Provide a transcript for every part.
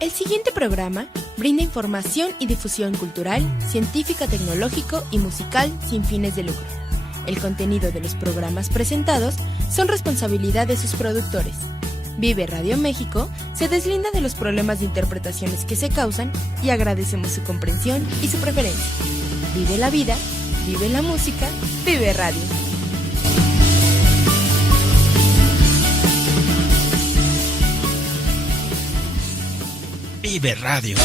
El siguiente programa brinda información y difusión cultural, científica, tecnológico y musical sin fines de lucro. El contenido de los programas presentados son responsabilidad de sus productores. Vive Radio México se deslinda de los problemas de interpretaciones que se causan y agradecemos su comprensión y su preferencia. Vive la vida, vive la música, vive radio. Vive Radio.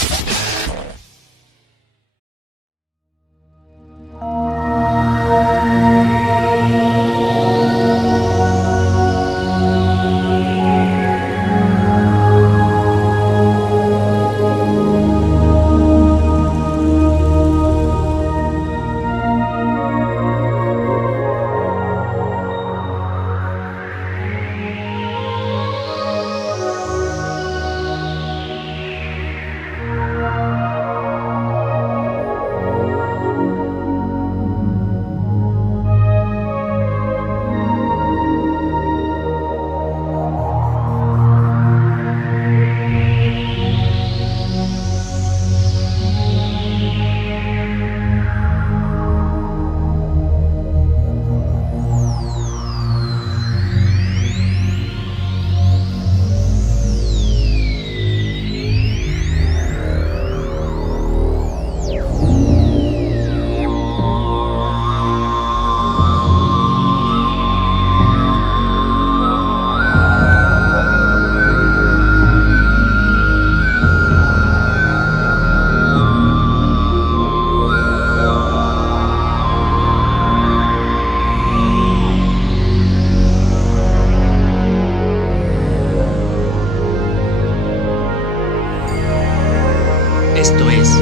Esto es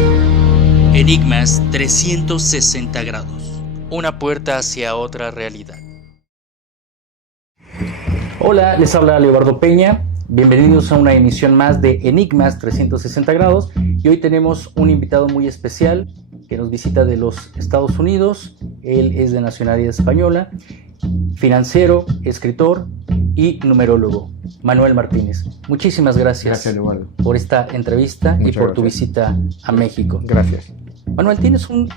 Enigmas 360 grados, una puerta hacia otra realidad. Hola, les habla Leobardo Peña. Bienvenidos a una emisión más de Enigmas 360 grados. Y hoy tenemos un invitado muy especial que nos visita de los Estados Unidos. Él es de nacionalidad española, financiero, escritor y numerólogo. Manuel Martínez. Muchísimas gracias por esta entrevista. Muchas y por tu visita a México. Gracias. Manuel, tienes un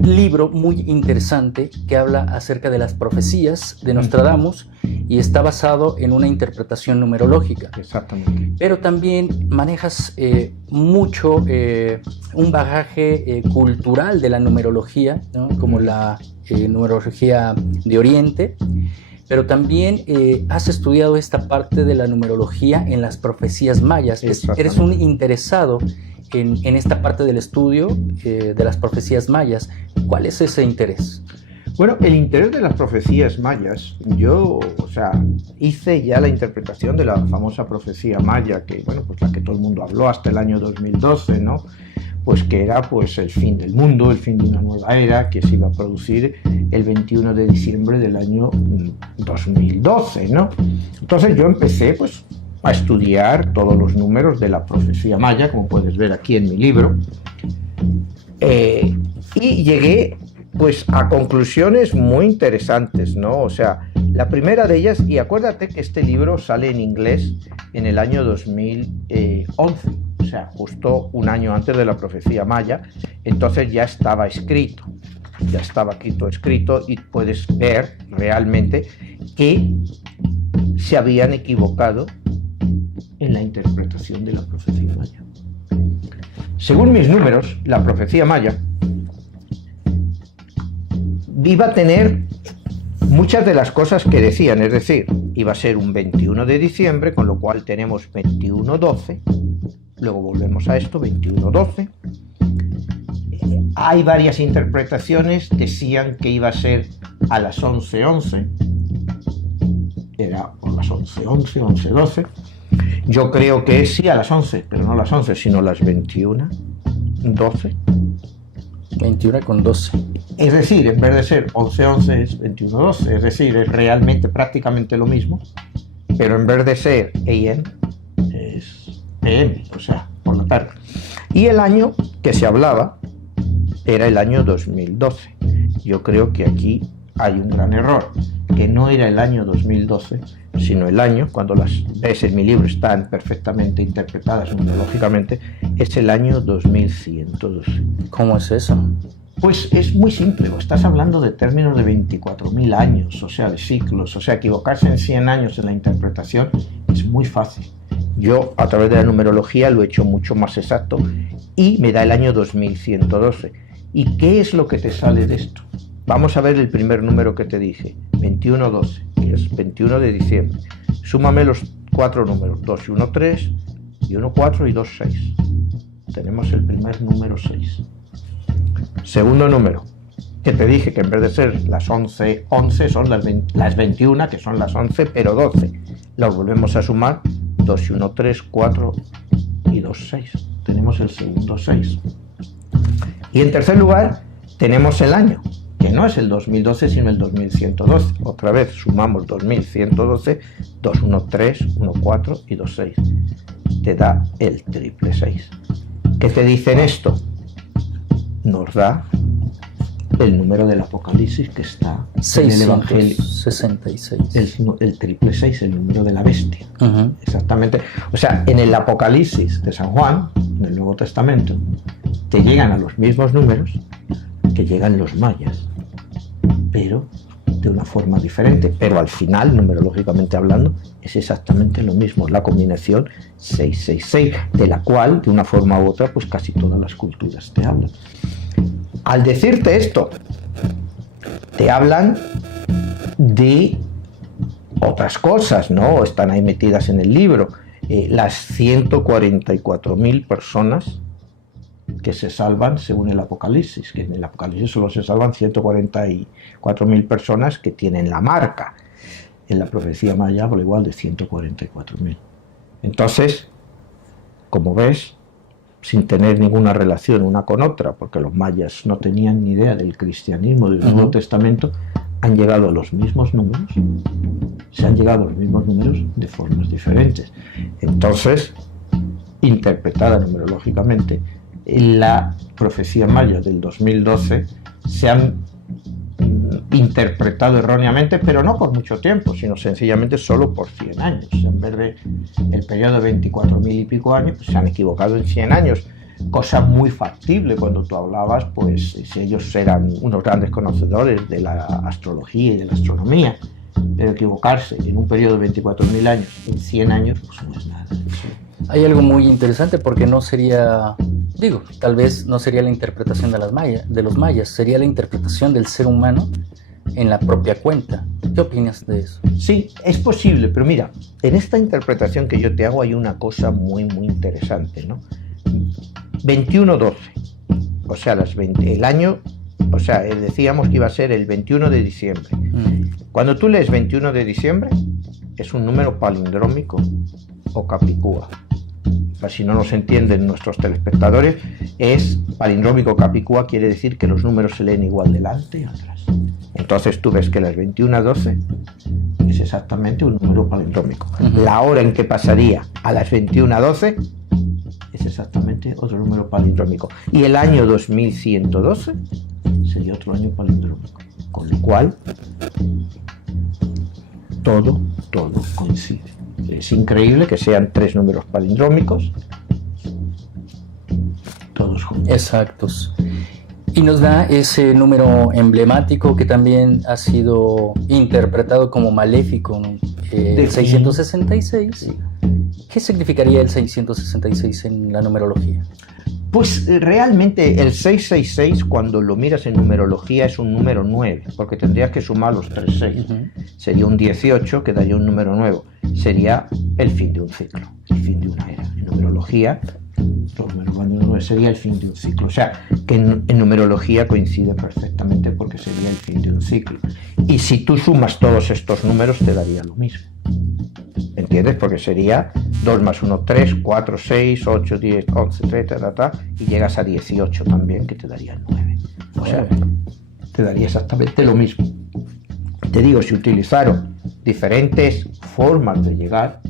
libro muy interesante que habla acerca de las profecías de Nostradamus y está basado en una interpretación numerológica. Exactamente. Pero también manejas mucho un bagaje cultural de la numerología, ¿no? Como la numerología de Oriente. Pero también has estudiado esta parte de la numerología en las profecías mayas. Eres un interesado en esta parte del estudio de las profecías mayas. ¿Cuál es ese interés? Bueno, el interés de las profecías mayas, yo, hice ya la interpretación de la famosa profecía maya, que, pues la que todo el mundo habló hasta el año 2012, ¿no? Pues que era el fin del mundo, el fin de una nueva era que se iba a producir el 21 de diciembre del año 2012, ¿no? Entonces yo empecé a estudiar todos los números de la profecía maya, como puedes ver aquí en mi libro, y llegué a conclusiones muy interesantes, ¿no? La primera de ellas, y acuérdate que este libro sale en inglés en el año 2011, justo un año antes de la profecía maya, entonces ya estaba escrito y puedes ver realmente que se habían equivocado en la interpretación de la profecía maya. Según mis números, la profecía maya iba a tener muchas de las cosas que decían, es decir, iba a ser un 21 de diciembre, con lo cual tenemos 21-12, luego volvemos a esto, 21-12. Hay varias interpretaciones, decían que iba a ser a las 11:11, era por las 11:11, 11:12. Yo creo que es sí a las 11, pero no a las 11, sino a las 21:12. 21:12. Es decir, en vez de ser 11:11 es 21:12, es decir, es realmente prácticamente lo mismo, pero en vez de ser AM es PM, por la tarde. Y el año que se hablaba era el año 2012. Yo creo que aquí hay un gran error. que no era el año 2012, sino el año, cuando las ves en mi libro están perfectamente interpretadas numerológicamente, es el año 2112. ¿Cómo es eso? Pues es muy simple, estás hablando de términos de 24.000 años, o sea, de ciclos, o sea, equivocarse en 100 años en la interpretación es muy fácil. Yo, a través de la numerología, lo he hecho mucho más exacto y me da el año 2112. ¿Y qué es lo que te sale de esto? Vamos a ver el primer número que te dije, 2112, que es 21 de diciembre. Súmame los 4 números, 2 y 1, 3, y 1, 4 y 2, 6. Tenemos el primer número 6. Segundo número, que te dije que en vez de ser las 11 son las 21, que son las 11, pero 12. Los volvemos a sumar, 2 y 1, 3, 4 y 2, 6. Tenemos el segundo 6. Y en tercer lugar, tenemos el año, que no es el 2012, sino el 2112. Otra vez sumamos 2112, 2, 1, 3, 1, 4 y 2, 6. Te da el triple 6. ¿Qué te dice en esto? Nos da el número del Apocalipsis que está en el Evangelio. 666. El triple 6, el número de la bestia. Uh-huh. Exactamente. O sea, en el Apocalipsis de San Juan, en el Nuevo Testamento, te llegan a los mismos números que llegan los mayas, pero de una forma diferente. Pero al final, numerológicamente hablando, es exactamente lo mismo, la combinación 666, de la cual, de una forma u otra, pues casi todas las culturas te hablan. Al decirte esto, te hablan de otras cosas, ¿no? Están ahí metidas en el libro. Las 144.000 personas que se salvan según el Apocalipsis, que en el Apocalipsis solo se salvan 144.000 personas que tienen la marca. En la profecía maya habla igual de 144.000. Entonces, como ves, sin tener ninguna relación una con otra, porque los mayas no tenían ni idea del cristianismo, del Nuevo Testamento, han llegado a los mismos números, se han llegado a los mismos números de formas diferentes. Entonces, interpretada numerológicamente, la profecía maya del 2012 se han interpretado erróneamente, pero no por mucho tiempo, sino sencillamente solo por 100 años. En vez de el periodo de 24.000 y pico años, pues se han equivocado en 100 años, cosa muy factible cuando tú hablabas, pues si ellos eran unos grandes conocedores de la astrología y de la astronomía, pero equivocarse en un periodo de 24.000 años, en 100 años, pues no es nada. Hay algo muy interesante porque no sería, tal vez no sería la interpretación de los mayas, sería la interpretación del ser humano en la propia cuenta. ¿Qué opinas de eso? Sí, es posible, pero mira, en esta interpretación que yo te hago hay una cosa muy, muy interesante, ¿no? 21-12, o sea, el año, o sea, decíamos que iba a ser el 21 de diciembre. Cuando tú lees 21 de diciembre, es un número palindrómico o capicúa. Si no nos entienden nuestros telespectadores, es palindrómico capicúa, quiere decir que los números se leen igual delante y atrás. Entonces tú ves que las 21-12 es exactamente un número palindrómico. La hora en que pasaría a las 21-12 es exactamente otro número palindrómico. Y el año 2112 sería otro año palindrómico. Con lo cual, todo coincide. Es increíble que sean 3 números palindrómicos, todos juntos. Exactos. Y nos da ese número emblemático que también ha sido interpretado como maléfico, ¿no? El 666. ¿Qué significaría el 666 en la numerología? Pues realmente el 666, cuando lo miras en numerología, es un número 9, porque tendrías que sumar los 3 6. Sería un 18, que daría un número nuevo. Sería el fin de un ciclo, el fin de una era. En numerología, los números 9 sería el fin de un ciclo. O sea, que en numerología coincide perfectamente porque sería el fin de un ciclo. Y si tú sumas todos estos números, te daría lo mismo. ¿Entiendes? Porque sería 2 más 1, 3, 4, 6, 8, 10, 11, 13, y llegas a 18 también, que te daría 9. O sea, te daría exactamente lo mismo. Te digo, si utilizaron diferentes formas de llegar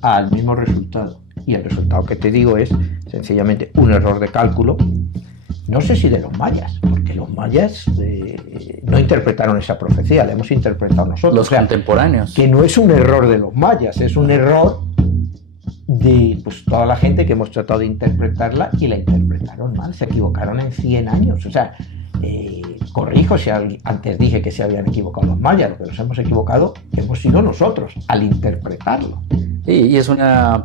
al mismo resultado, y el resultado que te digo es sencillamente un error de cálculo, no sé si de los mayas, porque los mayas no interpretaron esa profecía, la hemos interpretado nosotros. Los contemporáneos. Que no es un error de los mayas, es un error de pues, toda la gente que hemos tratado de interpretarla y la interpretaron mal, se equivocaron en 100 años. O sea, corrijo si antes dije que se habían equivocado los mayas, lo que nos hemos equivocado hemos sido nosotros al interpretarlo. Sí, y es una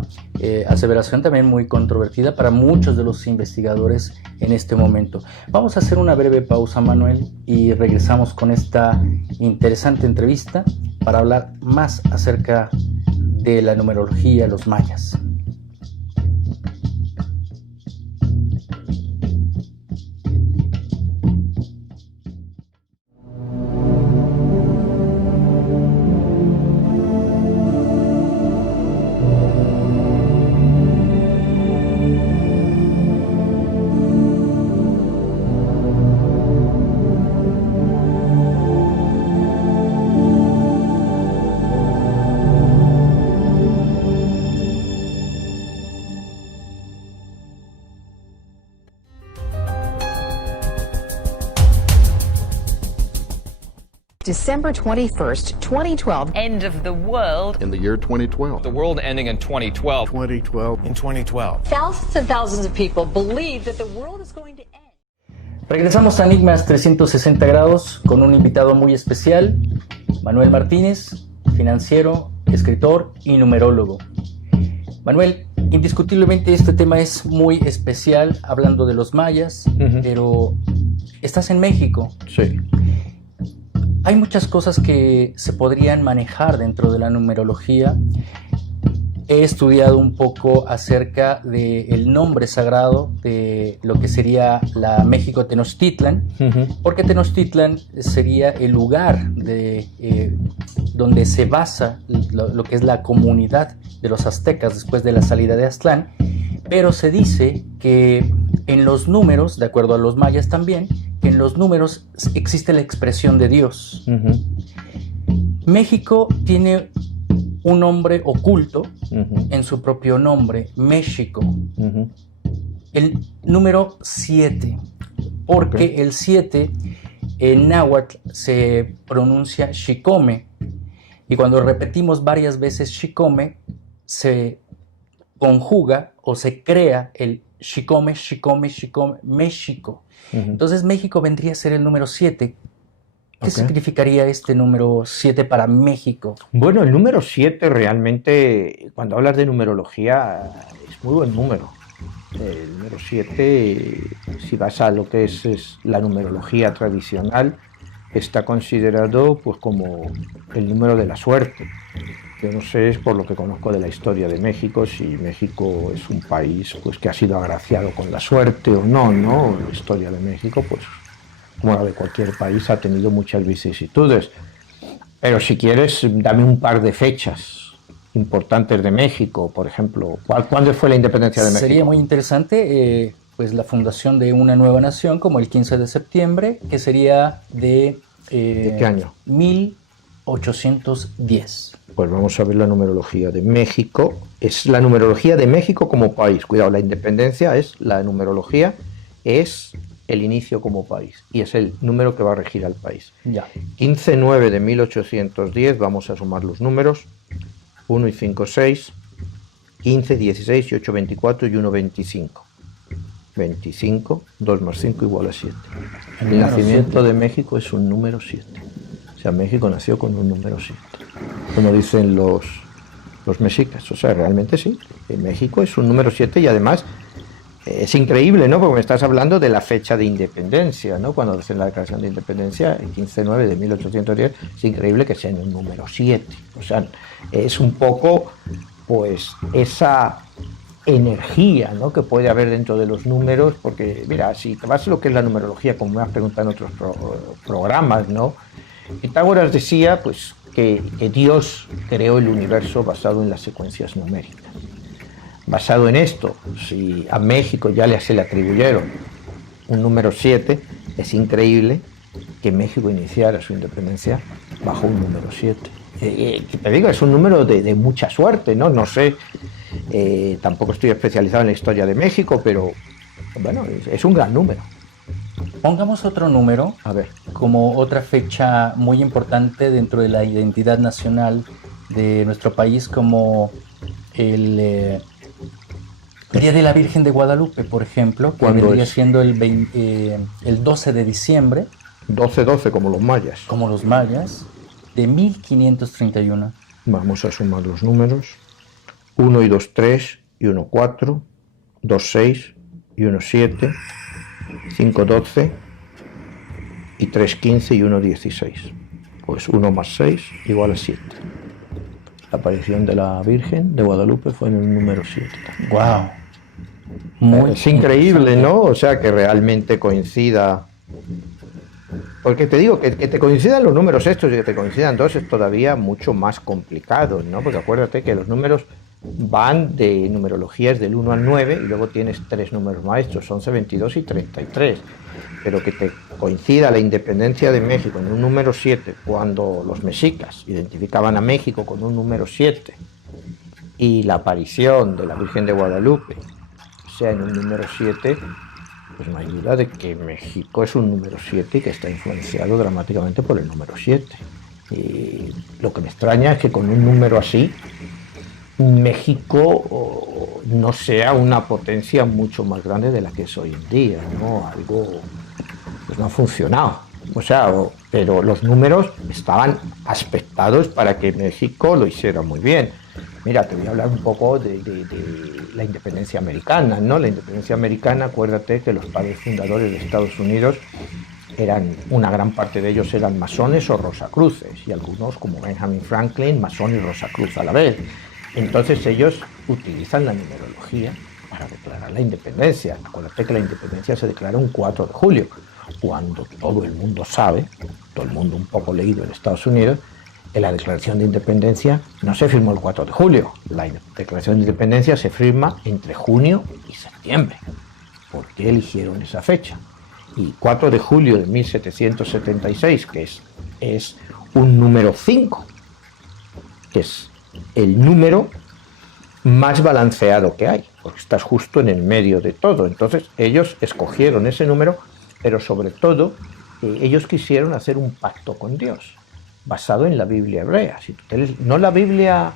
aseveración también muy controvertida para muchos de los investigadores en este momento. Vamos a hacer una breve pausa, Manuel, y regresamos con esta interesante entrevista para hablar más acerca de la numerología, los mayas. December 21st, 2012. End of the world. In the year 2012. The world ending in 2012. 2012. In 2012. Thousands and thousands of people believe that the world is going to end. Regresamos a Enigmas 360 grados con un invitado muy especial, Manuel Martínez, financiero, escritor y numerólogo. Manuel, indiscutiblemente este tema es muy especial, hablando de los mayas, pero estás en México. Sí. Hay muchas cosas que se podrían manejar dentro de la numerología. He estudiado un poco acerca del nombre sagrado de lo que sería la México Tenochtitlan, porque Tenochtitlan sería el lugar donde se basa lo que es la comunidad de los aztecas después de la salida de Aztlán, pero se dice que en los números, de acuerdo a los mayas también, que en los números existe la expresión de Dios. México tiene un nombre oculto en su propio nombre, México. El número 7, porque el 7 en náhuatl se pronuncia Xicome, y cuando repetimos varias veces Xicome, se conjuga o se crea el Xicome, Xicome, Xicome, México. Entonces México vendría a ser el número 7. ¿Qué significaría este número 7 para México? Bueno, el número 7 realmente, cuando hablas de numerología, es muy buen número. El número 7, si vas a lo que es la numerología tradicional, está considerado pues como el número de la suerte. Yo no sé, es por lo que conozco de la historia de México, si México es un país pues que ha sido agraciado con la suerte o no, ¿no? La historia de México, pues como la de cualquier país, ha tenido muchas vicisitudes. Pero si quieres, dame un par de fechas importantes de México, por ejemplo. ¿Cuándo fue la independencia de México? Sería muy interesante, pues la fundación de una nueva nación, como el 15 de septiembre, que sería ¿de qué año? 1810. Pues vamos a ver la numerología de México. Es la numerología de México como país. Cuidado, la independencia es la numerología, es el inicio como país y es el número que va a regir al país. Ya. 15-9 de 1810, vamos a sumar los números. 1 y 5, 6. 15, 16 y 8, 24 y 1, 25. 25, 2 más 5 igual a 7. El nacimiento de México es un número 7. O sea, México nació con un número 7. Como dicen los mexicas. O sea, realmente sí. México es un número 7 y además es increíble, ¿no? Porque me estás hablando de la fecha de independencia, ¿no? Cuando hacen la declaración de independencia, el 15-9 de 1810, es increíble que sea en el número 7. O sea, es un poco, pues, esa energía, ¿no?, que puede haber dentro de los números, porque, mira, si te vas a lo que es la numerología, como me has preguntado en otros programas, ¿no? Pitágoras decía, pues, que Dios creó el universo basado en las secuencias numéricas. Basado en esto, si a México ya se le atribuyeron un número 7, es increíble que México iniciara su independencia bajo un número 7. Te digo, es un número de mucha suerte, ¿no? No sé, tampoco estoy especializado en la historia de México, pero bueno, es un gran número. Pongamos otro número A ver, como otra fecha muy importante dentro de la identidad nacional de nuestro país, como el Día de la Virgen de Guadalupe, por ejemplo, que ¿Cuándo vendría es? siendo el 12 de diciembre, 12-12 como los mayas. como los mayas, de 1531. Vamos a sumar los números. 1 y 2, 3 y 1, 4, 2, 6 y 1, 7, 5, 12 y 3, 15 y 1, 16. Pues 1 más 6 igual a 7. La aparición de la Virgen de Guadalupe fue en el número 7. ¡Wow! Muy Es increíble, interesante. ¿no? O sea, que realmente coincida. Porque te digo, que te coincidan los números estos y que te coincidan dos es todavía mucho más complicado, ¿no? Porque acuérdate que los números van de numerologías del 1 al 9 y luego tienes 3 números maestros, 11, 22 y 33. Pero que te coincida la independencia de México en un número 7, cuando los mexicas identificaban a México con un número 7, y la aparición de la Virgen de Guadalupe sea en un número 7, pues no hay duda de que México es un número 7 y que está influenciado dramáticamente por el número 7. Y lo que me extraña es que con un número así, México no sea una potencia mucho más grande de la que es hoy en día, ¿no? Algo pues no ha funcionado. O sea, pero los números estaban aspectados para que México lo hiciera muy bien. Mira, te voy a hablar un poco de la independencia americana, ¿no? La independencia americana, acuérdate que los padres fundadores de Estados Unidos una gran parte de ellos eran masones o rosacruces, y algunos, como Benjamin Franklin, masón y rosacruz a la vez. Entonces ellos utilizan la numerología para declarar la independencia. Acuérdate que la independencia se declara un 4 de julio, cuando todo el mundo sabe, todo el mundo un poco leído en Estados Unidos, que la declaración de independencia no se firmó el 4 de julio. La declaración de independencia se firma entre junio y septiembre. ¿Por qué eligieron esa fecha? Y 4 de julio de 1776, que es un número 5, que es el número más balanceado que hay, porque estás justo en el medio de todo. Entonces ellos escogieron ese número, pero sobre todo ellos quisieron hacer un pacto con Dios, basado en la Biblia hebrea. Si tú no la Biblia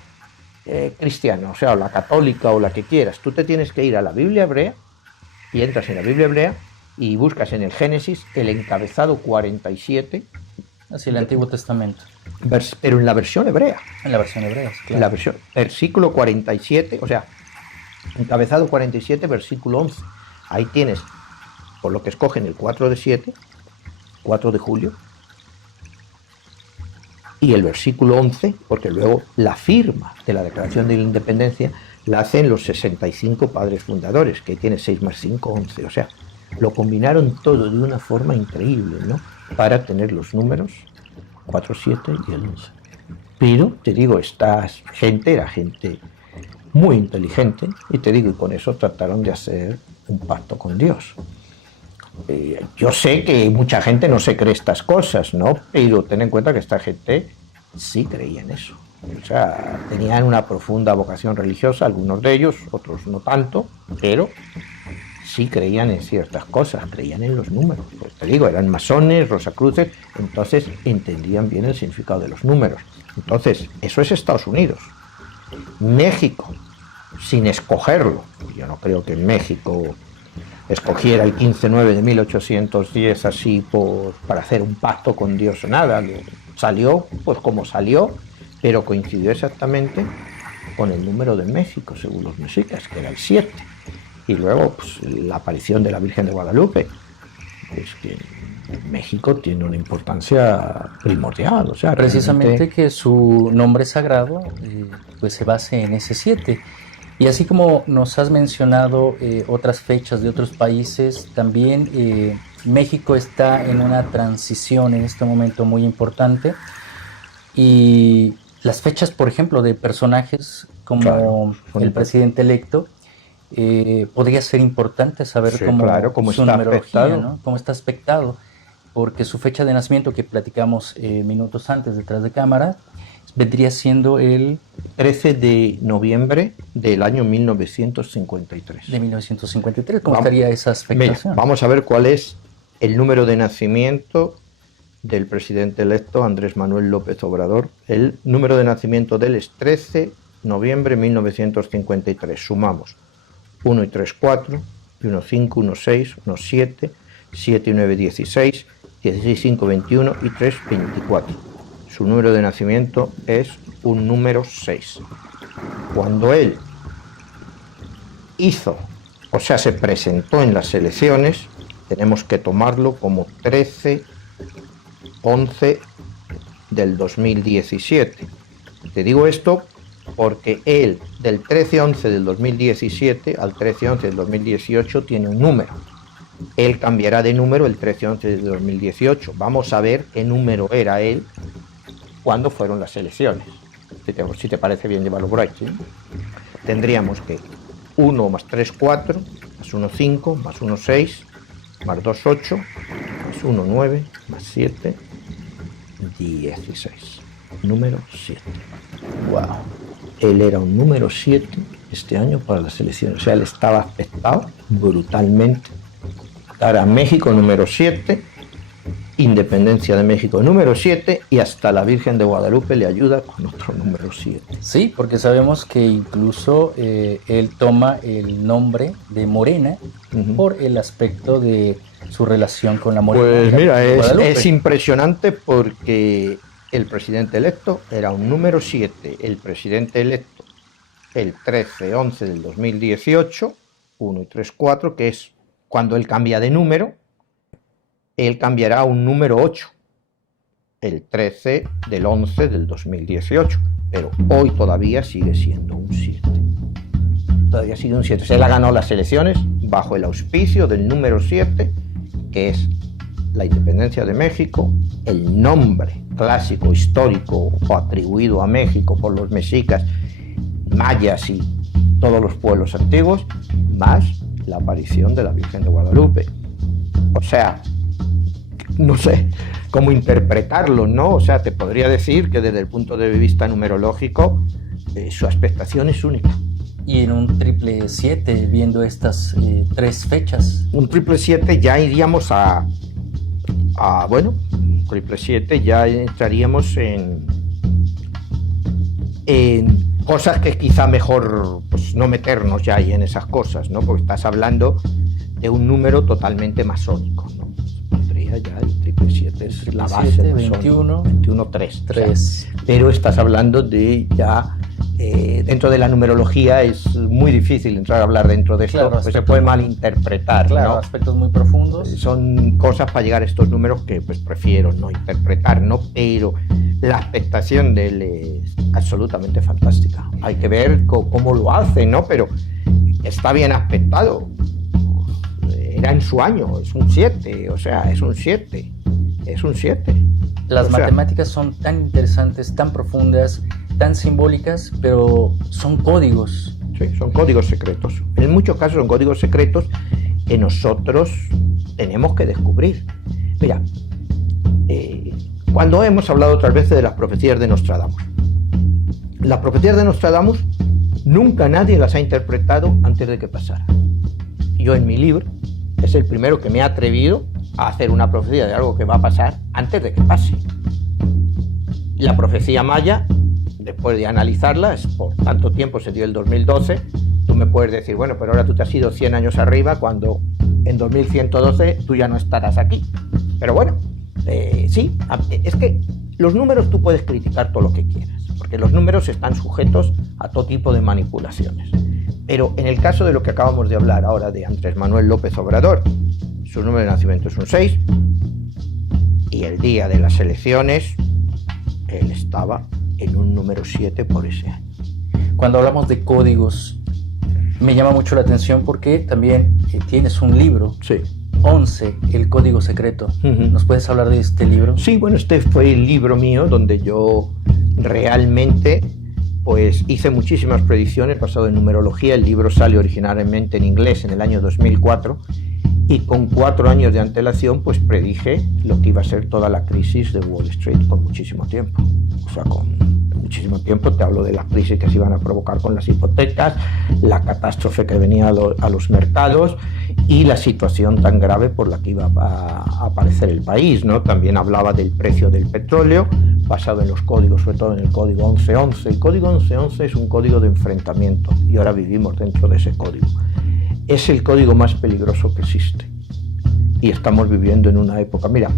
cristiana, o sea, o la católica o la que quieras, tú te tienes que ir a la Biblia hebrea y entras en la Biblia hebrea y buscas en el Génesis el encabezado 47. Así el Antiguo Testamento. Pero en la versión hebrea. En la versión hebrea, claro. En la versión, versículo 47, o sea, encabezado 47, versículo 11. Ahí tienes, por lo que escogen el 4 de 7, 4 de julio, y el versículo 11, porque luego la firma de la Declaración de la Independencia la hacen los 65 padres fundadores, que tiene 6 más 5, 11. O sea, lo combinaron todo de una forma increíble, ¿no? Para tener los números 4, 7 y el 11. Pero, te digo, esta gente era gente muy inteligente, y te digo, y con eso trataron de hacer un pacto con Dios. Yo sé que mucha gente no se cree estas cosas, ¿no? Pero ten en cuenta que esta gente sí creía en eso. O sea, tenían una profunda vocación religiosa, algunos de ellos, otros no tanto, pero sí creían en ciertas cosas, creían en los números. Pues te digo, eran masones, rosacruces, entonces entendían bien el significado de los números. Entonces, eso es Estados Unidos. México, sin escogerlo, yo no creo que México escogiera el 15-9 de 1810 así para hacer un pacto con Dios o nada. Salió pues como salió, pero coincidió exactamente con el número de México, según los mexicas, que era el 7. Y luego pues, la aparición de la Virgen de Guadalupe, es que México tiene una importancia primordial. O sea, Precisamente realmente, que su nombre sagrado pues se base en ese 7. Y así como nos has mencionado otras fechas de otros países, también México está en una transición en este momento muy importante. Y las fechas, por ejemplo, de personajes como claro, el presidente electo, podría ser importante saber sí, cómo, claro, cómo su está numerología, aspectado. ¿no? Cómo está aspectado, porque su fecha de nacimiento, que platicamos minutos antes detrás de cámara, vendría siendo el 13 de noviembre del año 1953. de 1953. ¿Cómo Vamos- estaría esa Mira, expectación? vamos a ver cuál es el número de nacimiento del presidente electo Andrés Manuel López Obrador. El número de nacimiento de él es 13 de noviembre de 1953. Sumamos 1 y 3, 4, y 1, 5, 1, 6, 1, 7, 7 y 9, 16, 16, 5, 21 y 3, 24. Su número de nacimiento es un número 6. Cuando él se presentó en las elecciones, tenemos que tomarlo como 13/11 del 2017. Te digo esto porque él, del 13/11 del 2017 al 13/11 del 2018, tiene un número. Él cambiará de número el 13/11 del 2018. Vamos a ver qué número era él cuando fueron las elecciones. Si te parece bien llevarlo por ahí, ¿sí? Tendríamos que 1 más 3, 4, más 1, 5, más 1, 6, más 2, 8, más 1, 9, más 7, 16. Número 7. ¡Wow! Él era un número 7 este año para las elecciones. O sea, él estaba afectado brutalmente. Dar a México número 7, Independencia de México número 7, y hasta la Virgen de Guadalupe le ayuda con otro número 7. Sí, porque sabemos que incluso él toma el nombre de Morena por el aspecto de su relación con la Morena. Pues mira, es impresionante porque el presidente electo era un número 7. El presidente electo el 13/11 del 2018, 1 y 3, 4, que es cuando él cambia de número. Él cambiará a un número 8, el 13/11 del 2018, pero hoy todavía sigue siendo un 7. Todavía sigue un 7. Él ha ganado las elecciones bajo el auspicio del número 7, que es la independencia de México, el nombre clásico, histórico o atribuido a México por los mexicas, mayas y todos los pueblos antiguos, más la aparición de la Virgen de Guadalupe. O sea, no sé cómo interpretarlo, ¿no? O sea, te podría decir que desde el punto de vista numerológico su aspectación es única. Y en un 777, viendo estas 3 fechas. Un 777 ya iríamos bueno, 777 ya entraríamos en cosas que quizá mejor pues no meternos ya ahí en esas cosas, ¿no? Porque estás hablando de un número totalmente masónico, ¿no? Pondría ya el 777, es la base. 21, 3. 3. O sea, pero estás hablando de ya dentro de la numerología es muy difícil entrar a hablar dentro de esto, claro, pues se puede malinterpretar, claro, ¿no? Aspectos muy profundos. Son cosas para llegar a estos números que pues prefiero no interpretar, ¿no? Pero la expectación de él es absolutamente fantástica. Hay que ver cómo lo hace, ¿no? Pero está bien aspectado. Era en su año, es un 7, o sea, es un 7. Es un 7. Las matemáticas son tan interesantes, tan profundas, tan simbólicas, pero son códigos. Sí, son códigos secretos. En muchos casos son códigos secretos que nosotros tenemos que descubrir. Mira, cuando hemos hablado otras veces de las profecías de Nostradamus, las profecías de Nostradamus nunca nadie las ha interpretado antes de que pasara. Yo en mi libro es el primero que me ha atrevido a hacer una profecía de algo que va a pasar antes de que pase. La profecía maya, después de analizarla, por tanto tiempo se dio el 2012, tú me puedes decir, bueno, pero ahora tú te has ido 100 años arriba cuando en 2112 tú ya no estarás aquí. Pero bueno, sí, es que los números tú puedes criticar todo lo que quieras, porque los números están sujetos a todo tipo de manipulaciones. Pero en el caso de lo que acabamos de hablar ahora de Andrés Manuel López Obrador, su número de nacimiento es un 6, y el día de las elecciones él estaba en un número 7 por ese año. Cuando hablamos de códigos, me llama mucho la atención porque también tienes un libro, sí. 11, el código secreto. ¿Nos puedes hablar de este libro? Sí, bueno, este fue el libro mío donde yo realmente pues hice muchísimas predicciones basado en numerología. El libro sale originalmente en inglés en el año 2004 y con 4 años de antelación pues predije lo que iba a ser toda la crisis de Wall Street con muchísimo tiempo, o sea, con muchísimo tiempo. Te hablo de la crisis que se iban a provocar con las hipotecas, la catástrofe que venía a los mercados y la situación tan grave por la que iba a aparecer el país, ¿no? También hablaba del precio del petróleo, basado en los códigos, sobre todo en el código 1111. El código 1111 es un código de enfrentamiento y ahora vivimos dentro de ese código. Es el código más peligroso que existe y estamos viviendo en una época. Mira,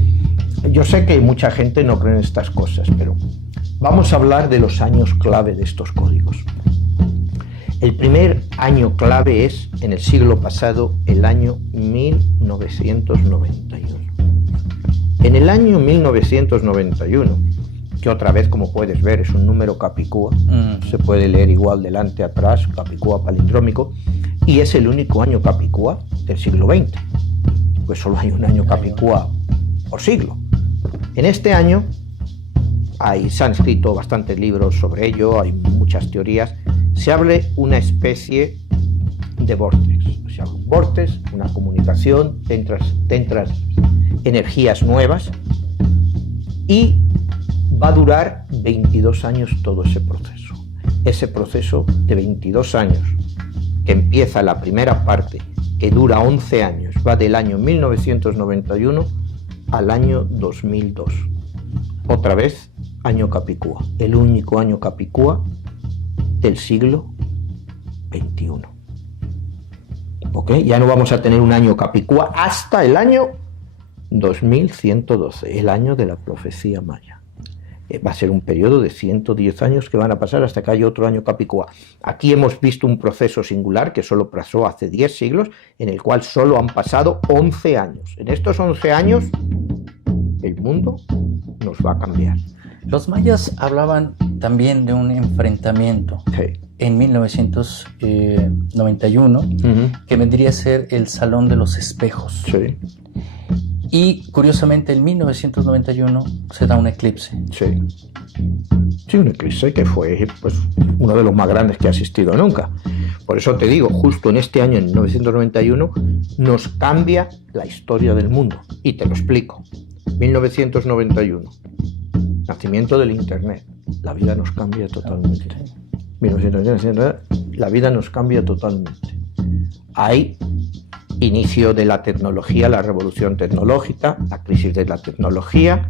yo sé que mucha gente no cree en estas cosas, pero vamos a hablar de los años clave de estos códigos. El primer año clave es, en el siglo pasado, el año 1991. En el año 1991, que otra vez, como puedes ver, es un número capicúa, se puede leer igual delante, atrás, capicúa palindrómico, y es el único año capicúa del siglo XX, pues solo hay un año capicúa por siglo. En este año se han escrito bastantes libros sobre ello, hay muchas teorías. Se abre una especie de vórtex, o sea, un vórtex, una comunicación, te entras energías nuevas y va a durar 22 años todo ese proceso. Ese proceso de 22 años, que empieza la primera parte, que dura 11 años, va del año 1991 al año 2002. Otra vez, año capicúa, el único año capicúa del siglo XXI. ¿Ok? Ya no vamos a tener un año capicúa hasta el año 2112, el año de la profecía maya. Va a ser un periodo de 110 años que van a pasar hasta que haya otro año capicúa. Aquí hemos visto un proceso singular que solo pasó hace 10 siglos, en el cual solo han pasado 11 años. En estos 11 años, el mundo nos va a cambiar. Los mayas hablaban también de un enfrentamiento en 1991, que vendría a ser el Salón de los Espejos. Sí. Y curiosamente en 1991 se da un eclipse. Sí, un eclipse que fue pues, uno de los más grandes que ha existido nunca. Por eso te digo, justo en este año, en 1991, nos cambia la historia del mundo. Y te lo explico. 1991, nacimiento del Internet. La vida nos cambia totalmente. 1991, la vida nos cambia totalmente. Hay inicio de la tecnología, la revolución tecnológica, la crisis de la tecnología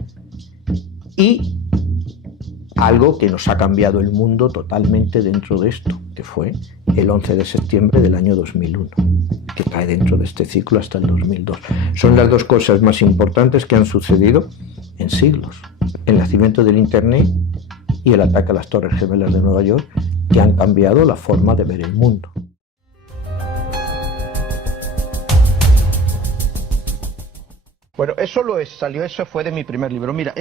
y algo que nos ha cambiado el mundo totalmente dentro de esto, que fue el 11 de septiembre del año 2001, que cae dentro de este ciclo hasta el 2002. Son las dos cosas más importantes que han sucedido en siglos. El nacimiento del Internet y el ataque a las Torres Gemelas de Nueva York, que han cambiado la forma de ver el mundo. Bueno, eso fue de mi primer libro. Mira,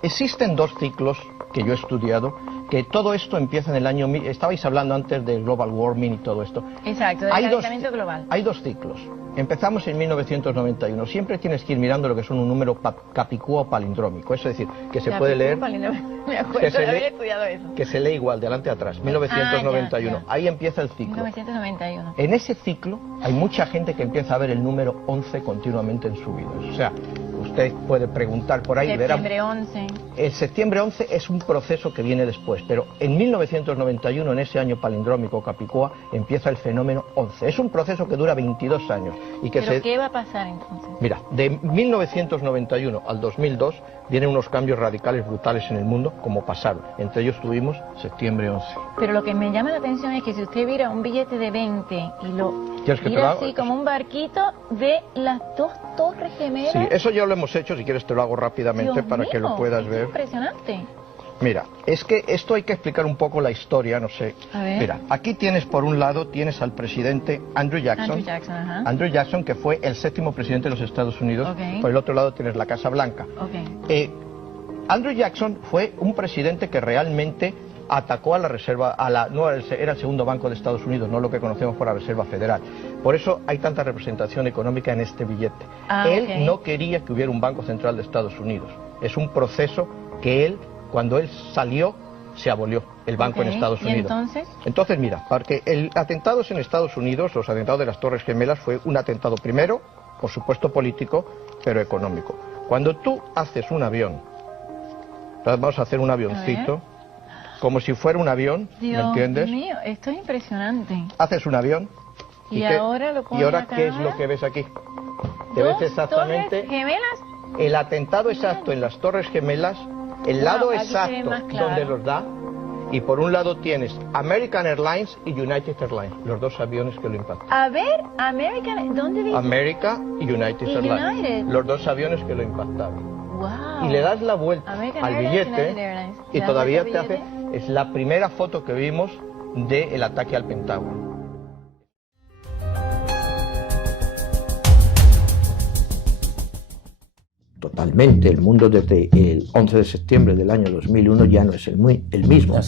existen dos ciclos que yo he estudiado, que todo esto empieza en el año... Estabais hablando antes del global warming y todo esto. Exacto, del calentamiento global. Hay dos ciclos. Empezamos en 1991. Siempre tienes que ir mirando lo que son un número capicúa o palindrómico. Eso es decir, que se puede leer... Me acuerdo de haber estudiado eso. Que se lee igual, de adelante a atrás. 1991. Ya. Ahí empieza el ciclo. 1991. En ese ciclo hay mucha gente que empieza a ver el número 11 continuamente en su vida. O sea, usted puede preguntar por ahí. Septiembre 11. El septiembre 11 es un proceso que viene después, pero en 1991, en ese año palindrómico capicúa, empieza el fenómeno 11. Es un proceso que dura 22 años. Y que ¿Pero qué va a pasar entonces? Mira, de 1991 al 2002 vienen unos cambios radicales brutales en el mundo, como pasaron. Entre ellos tuvimos septiembre 11. Pero lo que me llama la atención es que si usted viera un billete de 20 y lo mira así como un barquito, ve las dos torres gemelas. Sí, eso ya lo hemos hecho, si quieres te lo hago rápidamente. Dios para mío, que lo puedas ver. Impresionante. Mira, es que esto hay que explicar un poco la historia, no sé. A ver. Mira, aquí tienes por un lado, tienes al presidente Andrew Jackson. Andrew Jackson, que fue el 7º presidente de los Estados Unidos. Okay. Por el otro lado tienes la Casa Blanca. Okay. Andrew Jackson fue un presidente que realmente atacó a la Reserva, era el segundo banco de Estados Unidos, no lo que conocemos por la Reserva Federal. Por eso hay tanta representación económica en este billete. Él no quería que hubiera un Banco Central de Estados Unidos. Es un proceso que cuando él salió, se abolió el banco en Estados Unidos. ¿Y entonces? Entonces, mira, porque el atentados en Estados Unidos, los atentados de las Torres Gemelas, fue un atentado primero, por supuesto político, pero económico. Cuando tú haces un avión, vamos a hacer un avioncito, como si fuera un avión, ¿me entiendes? Dios mío, esto es impresionante. Haces un avión. ¿Y ahora lo ¿Y ahora qué es lo que ves aquí? Te ves exactamente Torres Gemelas. el atentado exacto en las Torres Gemelas, el lado aquí se ve exacto más claro. donde los da, y por un lado tienes American Airlines y United Airlines, los dos aviones que lo impactaron. A ver, American, ¿dónde dice? America y United Y Airlines, United. los dos aviones que lo impactaron. Wow. Y le das la vuelta American al Airlines, billete United Airlines. y ¿Le das todavía vuelta te al hace, billete? es la primera foto que vimos del ataque al Pentágono. Totalmente, el mundo desde el 11 de septiembre del año 2001 ya no es el mismo.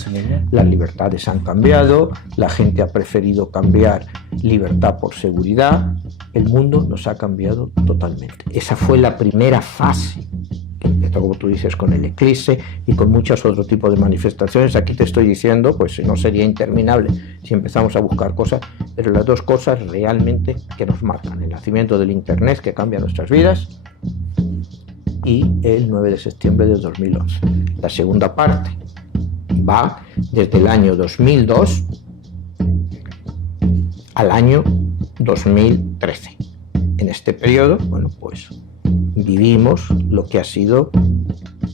Las libertades han cambiado, la gente ha preferido cambiar libertad por seguridad, el mundo nos ha cambiado totalmente. Esa fue la primera fase, que empezó, como tú dices, con el eclipse y con muchos otros tipos de manifestaciones. Aquí te estoy diciendo, pues no sería interminable si empezamos a buscar cosas, pero las dos cosas realmente que nos marcan: el nacimiento del Internet, que cambia nuestras vidas, y el 9 de septiembre de 2011. La segunda parte va desde el año 2002 al año 2013. En este periodo, bueno, pues vivimos lo que ha sido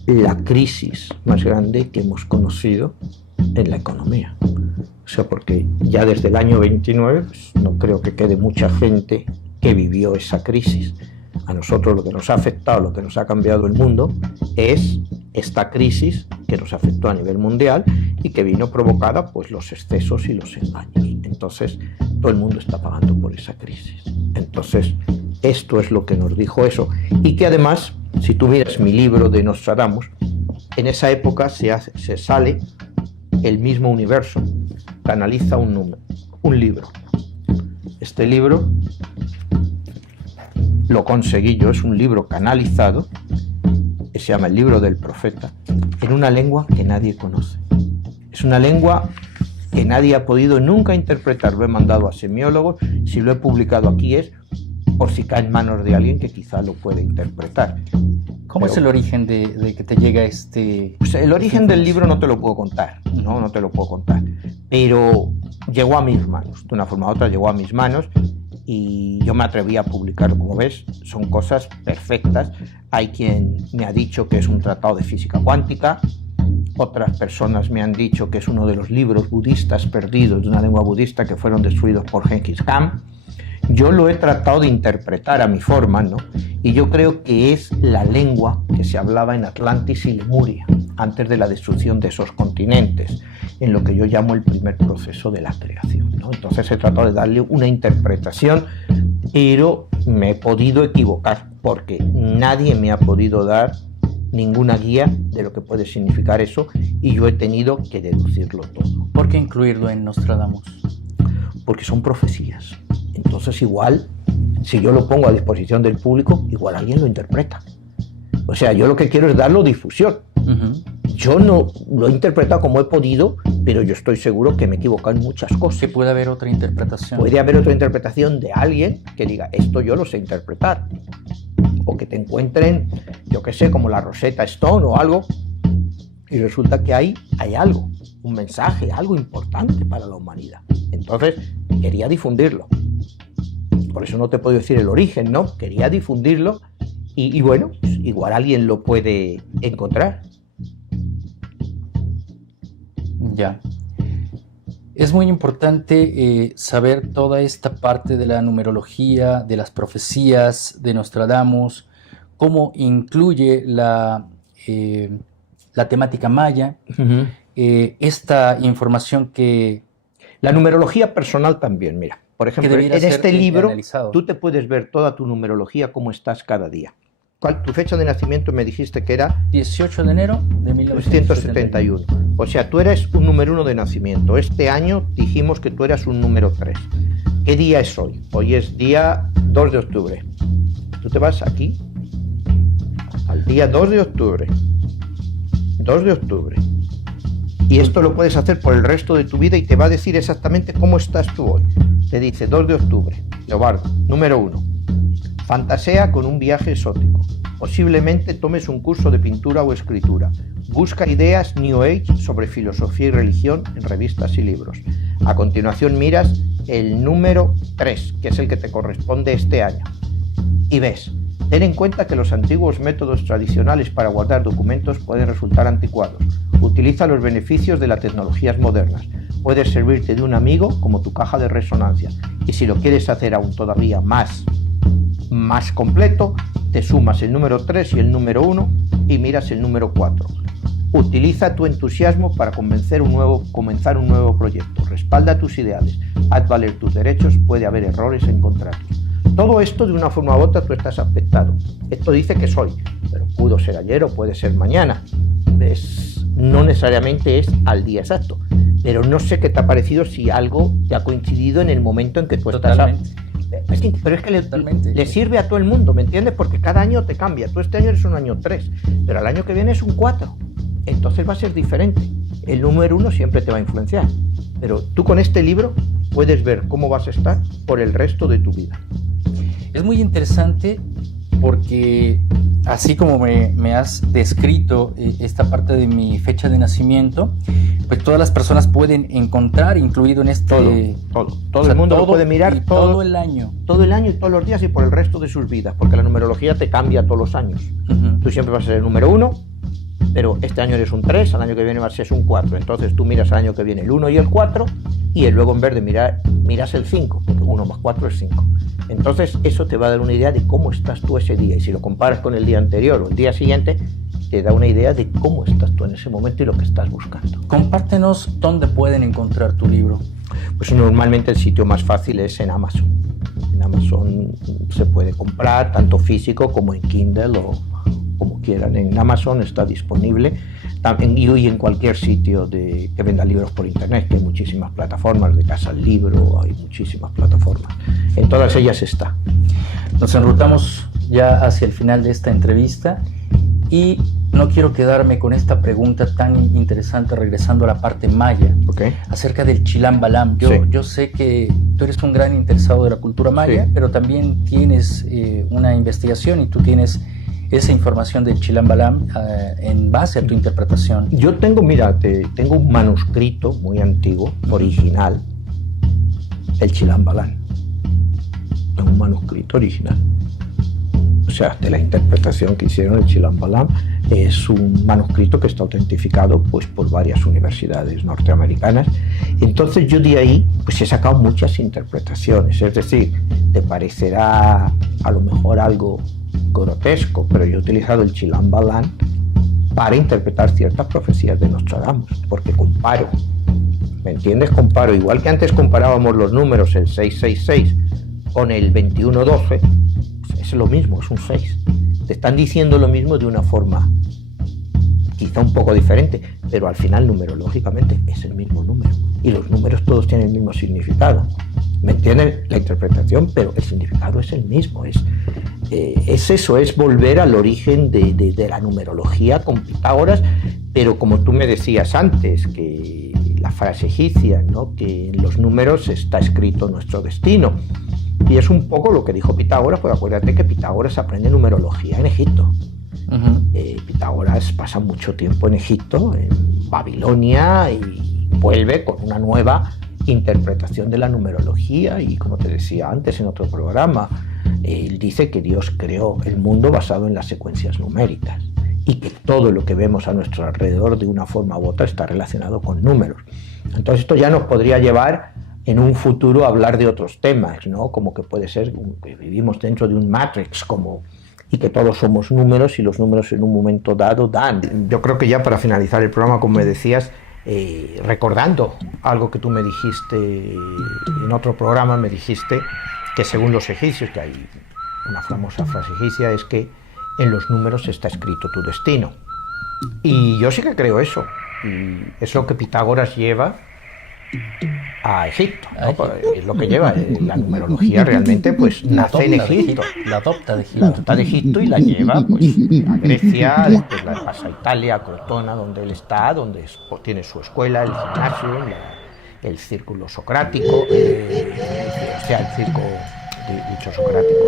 la crisis más grande que hemos conocido en la economía. O sea, porque ya desde el año 29, pues, no creo que quede mucha gente que vivió esa crisis. A nosotros lo que nos ha afectado, lo que nos ha cambiado el mundo, es esta crisis que nos afectó a nivel mundial y que vino provocada pues los excesos y los engaños. Entonces, todo el mundo está pagando por esa crisis. Entonces, esto es lo que nos dijo eso. Y que además, si tú miras mi libro de Nostradamus, en esa época se sale el mismo universo, canaliza un libro. Este libro lo conseguí yo, es un libro canalizado, que se llama El Libro del Profeta, en una lengua que nadie conoce. Es una lengua que nadie ha podido nunca interpretar. Lo he mandado a semiólogos, si lo he publicado aquí es por si cae en manos de alguien que quizá lo pueda interpretar. ¿Cómo es el origen de que te llega este...? Pues el origen del libro no te lo puedo contar, no te lo puedo contar, pero llegó a mis manos, de una forma u otra llegó a mis manos, y yo me atreví a publicarlo. Como ves, son cosas perfectas. Hay quien me ha dicho que es un tratado de física cuántica, otras personas me han dicho que es uno de los libros budistas perdidos de una lengua budista que fueron destruidos por Genghis Khan. Yo lo he tratado de interpretar a mi forma, ¿no? Y yo creo que es la lengua que se hablaba en Atlantis y Lemuria, antes de la destrucción de esos continentes, en lo que yo llamo el primer proceso de la creación, ¿no? Entonces he tratado de darle una interpretación, pero me he podido equivocar, porque nadie me ha podido dar ninguna guía de lo que puede significar eso, y yo he tenido que deducirlo todo. ¿Por qué incluirlo en Nostradamus? Porque son profecías. Entonces igual, si yo lo pongo a disposición del público, igual alguien lo interpreta. O sea, yo lo que quiero es darlo difusión. Yo no lo he interpretado como he podido, pero yo estoy seguro que me he equivocado en muchas cosas. Que puede haber otra interpretación. Puede haber otra interpretación de alguien que diga, esto yo lo sé interpretar. O que te encuentren, yo qué sé, como la Rosetta Stone o algo, y resulta que hay algo, un mensaje, algo importante para la humanidad. Entonces, quería difundirlo. Por eso no te puedo decir el origen, ¿no? Quería difundirlo y bueno, pues igual alguien lo puede encontrar. Ya. Es muy importante saber toda esta parte de la numerología, de las profecías de Nostradamus, cómo incluye la temática maya, esta información que... La numerología personal también, mira. Por ejemplo, en este libro analizado. Tú te puedes ver toda tu numerología, cómo estás cada día. Tu fecha de nacimiento me dijiste que era 18 de enero de 1971. O sea, tú eres un número 1 de nacimiento. Este año dijimos que tú eras un número 3. ¿Qué día es hoy? Hoy es día 2 de octubre. Tú te vas aquí, al día 2 de octubre. 2 de octubre. Y esto lo puedes hacer por el resto de tu vida y te va a decir exactamente cómo estás tú hoy. Te dice 2 de octubre, Leobardo, número 1. Fantasea con un viaje exótico. Posiblemente tomes un curso de pintura o escritura. Busca ideas New Age sobre filosofía y religión en revistas y libros. A continuación miras el número 3, que es el que te corresponde este año. Y ves, ten en cuenta que los antiguos métodos tradicionales para guardar documentos pueden resultar anticuados. Utiliza los beneficios de las tecnologías modernas. Puedes servirte de un amigo como tu caja de resonancia. Y si lo quieres hacer aún todavía más completo, te sumas el número 3 y el número 1 y miras el número 4. Utiliza tu entusiasmo para comenzar un nuevo proyecto. Respalda tus ideales. Haz valer tus derechos. Puede haber errores en contratos. Todo esto, de una forma u otra, tú estás afectado. Esto dice que soy, pero pudo ser ayer o puede ser mañana. No necesariamente es al día exacto. Pero no sé qué te ha parecido, si algo te ha coincidido en el momento en que tú estás... Pero es que le sirve a todo el mundo, ¿me entiendes? Porque cada año te cambia. Tú este año eres un año 3, pero el año que viene es un 4. Entonces va a ser diferente. El número 1 siempre te va a influenciar. Pero tú con este libro puedes ver cómo vas a estar por el resto de tu vida. Es muy interesante porque, así como me has descrito esta parte de mi fecha de nacimiento, pues todas las personas pueden encontrar incluido en este... Todo el mundo lo puede mirar todo el año. Todo el año y todos los días y por el resto de sus vidas, porque la numerología te cambia todos los años. Tú siempre vas a ser el número 1, pero este año eres un 3, al año que viene vas a ser un 4. Entonces tú miras al año que viene el 1 y el 4, y luego en vez de miras el 5, porque 1 más 4 es 5. Entonces eso te va a dar una idea de cómo estás tú ese día, y si lo comparas con el día anterior o el día siguiente, te da una idea de cómo estás tú en ese momento y lo que estás buscando. Compártenos dónde pueden encontrar tu libro. Pues normalmente el sitio más fácil es en Amazon. En Amazon se puede comprar tanto físico como en Kindle o como quieran. En Amazon está disponible también, y en cualquier sitio que venda libros por internet, que hay muchísimas plataformas, de Casa al Libro, hay muchísimas plataformas. En todas ellas está. Nos enrutamos ya hacia el final de esta entrevista y no quiero quedarme con esta pregunta tan interesante, regresando a la parte maya, acerca del Chilam Balam. Yo sé que tú eres un gran interesado de la cultura maya, pero también tienes una investigación y tú tienes esa información del Chilam Balam en base a tu interpretación. Yo tengo, tengo un manuscrito muy antiguo, original, del Chilam Balam. Tengo un manuscrito original. O sea, de la interpretación que hicieron el Chilam Balam. Es un manuscrito que está autentificado pues, por varias universidades norteamericanas. Entonces yo de ahí pues, he sacado muchas interpretaciones. Es decir, te parecerá a lo mejor algo grotesco, pero yo he utilizado el Chilam Balam para interpretar ciertas profecías de Nostradamus, porque comparo. ¿Me entiendes? Comparo. Igual que antes comparábamos los números, el 666 con el 2112, pues es lo mismo, es un 6. Te están diciendo lo mismo de una forma quizá un poco diferente, pero al final numerológicamente es el mismo número. Y los números todos tienen el mismo significado. ¿Me entienden? La interpretación, pero el significado es el mismo. Es eso, es volver al origen de la numerología con Pitágoras, pero como tú me decías antes, que la frase egipcia, ¿no? Que en los números está escrito nuestro destino. Y es un poco lo que dijo Pitágoras, pues acuérdate que Pitágoras aprende numerología en Egipto. Pitágoras pasa mucho tiempo en Egipto, en Babilonia, y vuelve con una nueva interpretación de la numerología. Y como te decía antes en otro programa, él dice que Dios creó el mundo basado en las secuencias numéricas y que todo lo que vemos a nuestro alrededor de una forma u otra está relacionado con números. Entonces esto ya nos podría llevar en un futuro a hablar de otros temas, ¿no? Como que puede ser que vivimos dentro de un matrix, y que todos somos números y los números en un momento dado dan. Yo creo que ya para finalizar el programa, como me decías, recordando algo que tú me dijiste en otro programa, me dijiste que según los egipcios, que hay una famosa frase egipcia, es que en los números está escrito tu destino. Y yo sí que creo eso. Y es lo que Pitágoras lleva a Egipto, ¿no? Es lo que lleva la numerología, realmente pues nace en Egipto. La adopta de Egipto. La adopta de Egipto y la lleva pues a Grecia, después la pasa a Italia, a Crotona, donde él está, donde tiene su escuela, el gimnasio, el círculo socrático, o sea, el circo dicho socrático,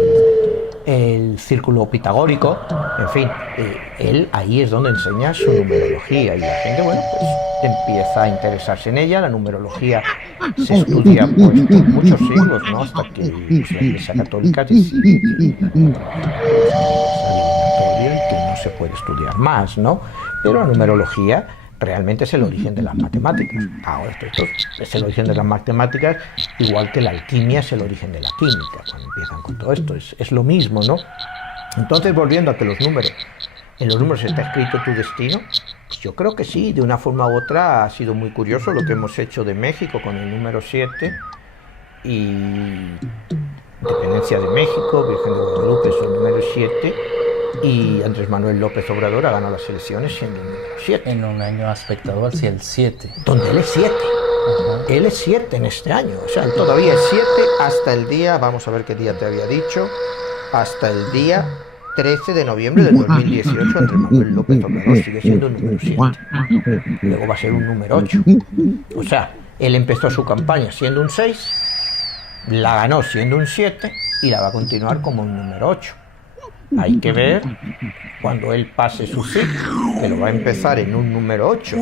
el círculo pitagórico, en fin, él ahí es donde enseña su numerología y la gente, bueno, pues empieza a interesarse en ella. La numerología se estudia pues por muchos siglos, ¿no? Hasta que pues, la Iglesia Católica decide que no se puede estudiar más, ¿no? Pero la numerología realmente es el origen de las matemáticas. Ahora, esto es el origen de las matemáticas, igual que la alquimia es el origen de la química, cuando empiezan con todo esto, es lo mismo, ¿no? Entonces, volviendo a que en los números está escrito tu destino, pues yo creo que sí, de una forma u otra ha sido muy curioso lo que hemos hecho de México con el número 7 y Dependencia de México, Virgen de Guadalupe es el número 7 y Andrés Manuel López Obrador ha ganado las elecciones siendo el número 7. En un año aspectado hacia el 7. Donde él es 7. Él es 7 en este año, o sea, él todavía es 7 hasta el día, vamos a ver qué día te había dicho, hasta el día 13 de noviembre del 2018, Andrés Manuel López Obrador sigue siendo el número 7. Luego va a ser un número 8. O sea, él empezó su campaña siendo un 6, la ganó siendo un 7 y la va a continuar como un número 8. Hay que ver cuando él pase su ciclo, que lo va a empezar en un número 8,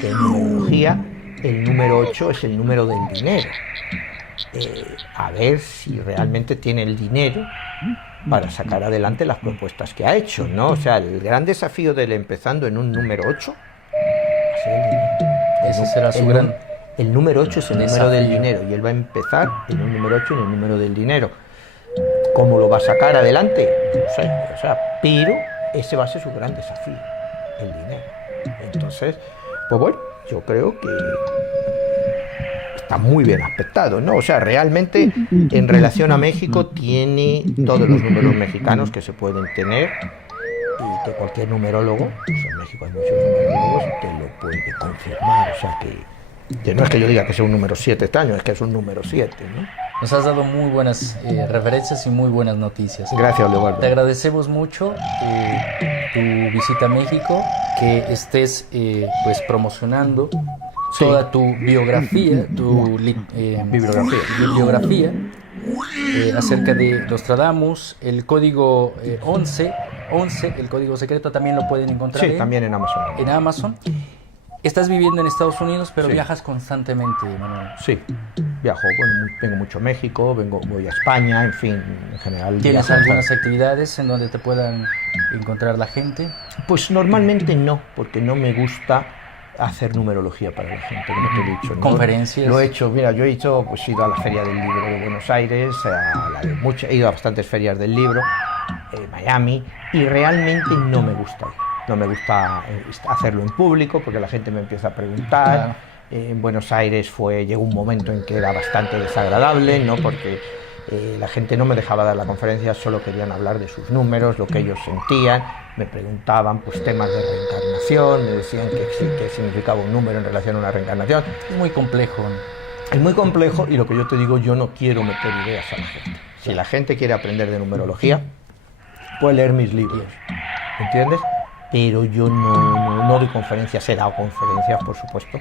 que en numerología el número 8 es el número del dinero. A ver si realmente tiene el dinero para sacar adelante las propuestas que ha hecho, ¿no? O sea, el gran desafío de él empezando en un número 8 va a ser el dinero. Ese será su gran... El número 8 es el número del dinero y él va a empezar en un número 8 en el número del dinero. ¿Cómo lo va a sacar adelante? No sé, o sea, pero ese va a ser su gran desafío, el dinero. Entonces, pues bueno, yo creo que está muy bien aspectado, ¿no? O sea, realmente en relación a México tiene todos los números mexicanos que se pueden tener y que cualquier numerólogo, pues en México hay muchos numerólogos, te lo puede confirmar, o sea que no es que yo diga que sea un número 7 este año, es que es un número 7, ¿no? Nos has dado muy buenas referencias y muy buenas noticias. Gracias, Leobardo. Te agradecemos mucho tu visita a México, que estés pues promocionando toda tu biografía, tu bibliografía acerca de Nostradamus, el código 11, el código secreto también lo pueden encontrar. Sí, también en Amazon. En Amazon. Estás viviendo en Estados Unidos, pero sí. Viajas constantemente, Manuel. Sí, viajo, bueno, vengo mucho a México, voy a España, en fin, en general. ¿Tienes algunas actividades en donde te puedan encontrar la gente? Pues normalmente no, porque no me gusta hacer numerología para la gente, como te he dicho, ¿no? ¿Conferencias? Lo he hecho, mira, yo he ido a la Feria del Libro de Buenos Aires, he ido a bastantes ferias del libro, Miami, y realmente no me gusta ir. No me gusta hacerlo en público porque la gente me empieza a preguntar. Claro. En Buenos Aires llegó un momento en que era bastante desagradable, ¿no? Porque la gente no me dejaba dar la conferencia, solo querían hablar de sus números, lo que ellos sentían. Me preguntaban pues temas de reencarnación, me decían qué significaba un número en relación a una reencarnación. Es muy complejo. Es muy complejo y lo que yo te digo, yo no quiero meter ideas a la gente. Si la gente quiere aprender de numerología, puede leer mis libros, ¿entiendes? Pero yo no doy conferencias, he dado conferencias, por supuesto,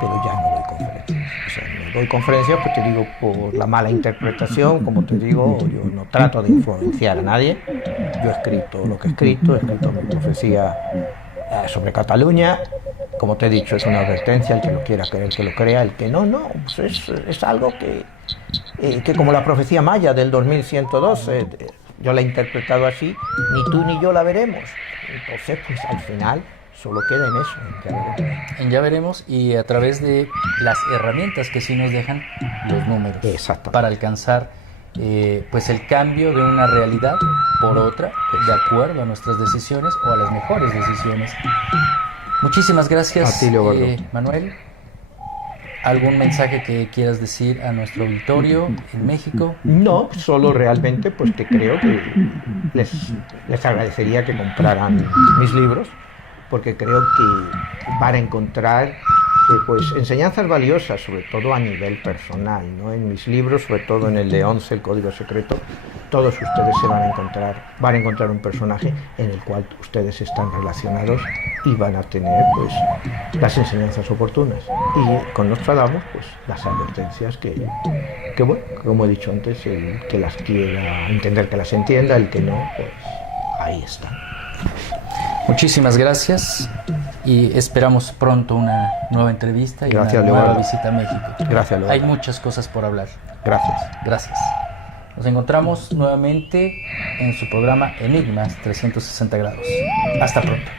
pero ya no doy conferencias. O sea, no doy conferencias, pues te digo, por la mala interpretación, como te digo, yo no trato de influenciar a nadie. Yo he escrito lo que he escrito mi profecía sobre Cataluña. Como te he dicho, es una advertencia, el que lo quiera creer, que lo crea, el que no, pues es algo que como la profecía maya del 2112, yo la he interpretado así, ni tú ni yo la veremos. Entonces, pues al final solo queda en eso, en ya veremos y a través de las herramientas que sí nos dejan los números. Exacto. Para alcanzar pues el cambio de una realidad por otra, de acuerdo a nuestras decisiones o a las mejores decisiones. Muchísimas gracias, a ti, Manuel. ¿Algún mensaje que quieras decir a nuestro auditorio en México? No, solo realmente pues que creo que les agradecería que compraran mis libros, porque creo que van a encontrar pues enseñanzas valiosas, sobre todo a nivel personal, ¿no? En mis libros, sobre todo en el de 11, el código secreto, todos ustedes van a encontrar un personaje en el cual ustedes están relacionados y van a tener pues las enseñanzas oportunas, y con Nostradamus pues las advertencias que bueno, como he dicho antes, el que las quiera entender que las entienda, el que no, pues ahí está. Muchísimas gracias y esperamos pronto una nueva entrevista y Gracias, una nueva Leonardo. visita a México. Gracias, Leonardo. Hay muchas cosas por hablar. Gracias. Gracias. Nos encontramos nuevamente en su programa Enigmas 360 grados. Hasta pronto.